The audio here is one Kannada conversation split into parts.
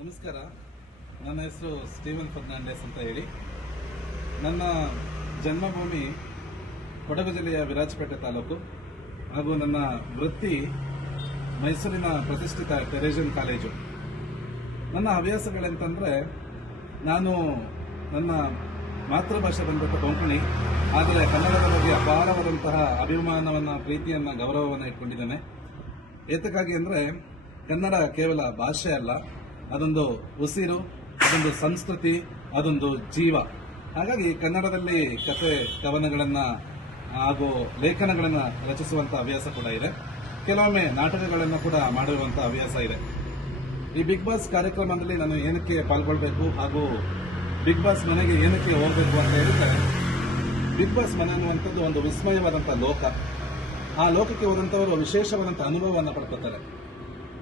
ನಮಸ್ಕಾರ. ನನ್ನ ಹೆಸರು ಸ್ಟೀವನ್ ಫರ್ನಾಂಡೆಸ್ ಅಂತ ಹೇಳಿ. ನನ್ನ ಜನ್ಮಭೂಮಿ ಕೊಡಗು ಜಿಲ್ಲೆಯ ವಿರಾಜಪೇಟೆ ತಾಲೂಕು ಹಾಗೂ ನನ್ನ ವೃತ್ತಿ ಮೈಸೂರಿನ ಪ್ರತಿಷ್ಠಿತ ಟೆರೇಷಿಯನ್ ಕಾಲೇಜು. ನನ್ನ ಹವ್ಯಾಸಗಳೆಂತಂದರೆ, ನಾನು ನನ್ನ ಮಾತೃಭಾಷೆ ಬಂದ್ಬಿಟ್ಟು ಕೊಂಕಣಿ, ಆದರೆ ಕನ್ನಡದ ಬಗ್ಗೆ ಅಪಾರವಾದಂತಹ ಅಭಿಮಾನವನ್ನು, ಪ್ರೀತಿಯನ್ನು, ಗೌರವವನ್ನು ಇಟ್ಕೊಂಡಿದ್ದೇನೆ. ಏತಕ್ಕಾಗಿ ಅಂದರೆ, ಕನ್ನಡ ಕೇವಲ ಭಾಷೆ ಅಲ್ಲ, ಅದೊಂದು ಉಸಿರು, ಅದೊಂದು ಸಂಸ್ಕೃತಿ, ಅದೊಂದು ಜೀವ. ಹಾಗಾಗಿ ಕನ್ನಡದಲ್ಲಿ ಕತೆ, ಕವನಗಳನ್ನು ಹಾಗೂ ಲೇಖನಗಳನ್ನು ರಚಿಸುವಂಥ ಹವ್ಯಾಸ ಕೂಡ ಇದೆ. ಕೆಲವೊಮ್ಮೆ ನಾಟಕಗಳನ್ನು ಕೂಡ ಮಾಡಿರುವಂಥ ಹವ್ಯಾಸ ಇದೆ. ಈ ಬಿಗ್ ಬಾಸ್ ಕಾರ್ಯಕ್ರಮದಲ್ಲಿ ನಾನು ಏನಕ್ಕೆ ಪಾಲ್ಗೊಳ್ಬೇಕು ಹಾಗೂ ಬಿಗ್ ಬಾಸ್ ಮನೆಗೆ ಏನಕ್ಕೆ ಹೋಗಬೇಕು ಅಂತ ಹೇಳಿದ್ರೆ, ಬಿಗ್ ಬಾಸ್ ಮನೆ ಅನ್ನುವಂಥದ್ದು ಒಂದು ವಿಸ್ಮಯವಾದಂಥ ಲೋಕ. ಆ ಲೋಕಕ್ಕೆ ಹೋದಂಥವರು ವಿಶೇಷವಾದಂಥ ಅನುಭವವನ್ನು ಪಡ್ಕೊತಾರೆ.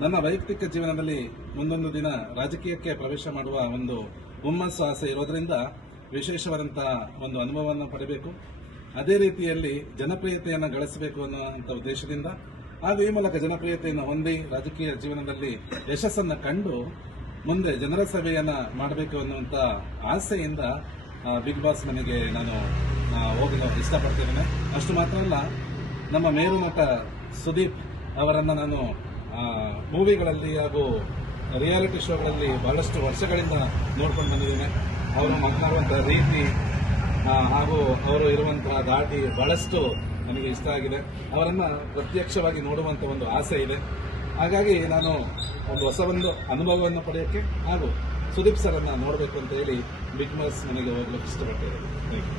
ನನ್ನ ವೈಯಕ್ತಿಕ ಜೀವನದಲ್ಲಿ ಮುಂದೊಂದು ದಿನ ರಾಜಕೀಯಕ್ಕೆ ಪ್ರವೇಶ ಮಾಡುವ ಒಂದು ಹುಮ್ಮಸ್ಸು, ಆಸೆ ಇರೋದ್ರಿಂದ ವಿಶೇಷವಾದಂತಹ ಒಂದು ಅನುಭವವನ್ನು ಪಡೆಯಬೇಕು. ಅದೇ ರೀತಿಯಲ್ಲಿ ಜನಪ್ರಿಯತೆಯನ್ನು ಗಳಿಸಬೇಕು ಅನ್ನುವಂಥ ಉದ್ದೇಶದಿಂದ ಹಾಗೂ ಈ ಮೂಲಕ ಜನಪ್ರಿಯತೆಯನ್ನು ಹೊಂದಿ ರಾಜಕೀಯ ಜೀವನದಲ್ಲಿ ಯಶಸ್ಸನ್ನು ಕಂಡು ಮುಂದೆ ಜನರ ಸೇವೆಯನ್ನು ಮಾಡಬೇಕು ಅನ್ನುವಂಥ ಆಸೆಯಿಂದ ಬಿಗ್ ಬಾಸ್ ಮನೆಗೆ ನಾನು ಹೋಗಲು ಇಷ್ಟಪಡ್ತಿದ್ದೇನೆ. ಅಷ್ಟು ಮಾತ್ರ ಅಲ್ಲ, ನಮ್ಮ ಮೇರು ನಟ ಸುದೀಪ್ ಅವರನ್ನು ನಾನು ಮೂವಿಗಳಲ್ಲಿ ಹಾಗೂ ರಿಯಾಲಿಟಿ ಶೋಗಳಲ್ಲಿ ಬಹಳಷ್ಟು ವರ್ಷಗಳಿಂದ ನೋಡ್ಕೊಂಡು ಬಂದಿದ್ದೇನೆ. ಅವರು ಮಾತನಾಡುವಂತಹ ರೀತಿ ಹಾಗೂ ಅವರು ಇರುವಂತಹ ದಾಟಿ ಬಹಳಷ್ಟು ನನಗೆ ಇಷ್ಟ ಆಗಿದೆ. ಅವರನ್ನು ಪ್ರತ್ಯಕ್ಷವಾಗಿ ನೋಡುವಂಥ ಒಂದು ಆಸೆ ಇದೆ. ಹಾಗಾಗಿ ನಾನು ಒಂದು ಅನುಭವವನ್ನು ಪಡೆಯೋಕ್ಕೆ ಹಾಗೂ ಸುದೀಪ್ ಸರನ್ನು ನೋಡಬೇಕು ಅಂತ ಹೇಳಿ ಬಿಗ್ ಬಾಸ್ ಮನೆಗೆ ಹೋಗಲಿಕ್ಕೆ ಇಷ್ಟಪಟ್ಟಿದ್ದೇನೆ.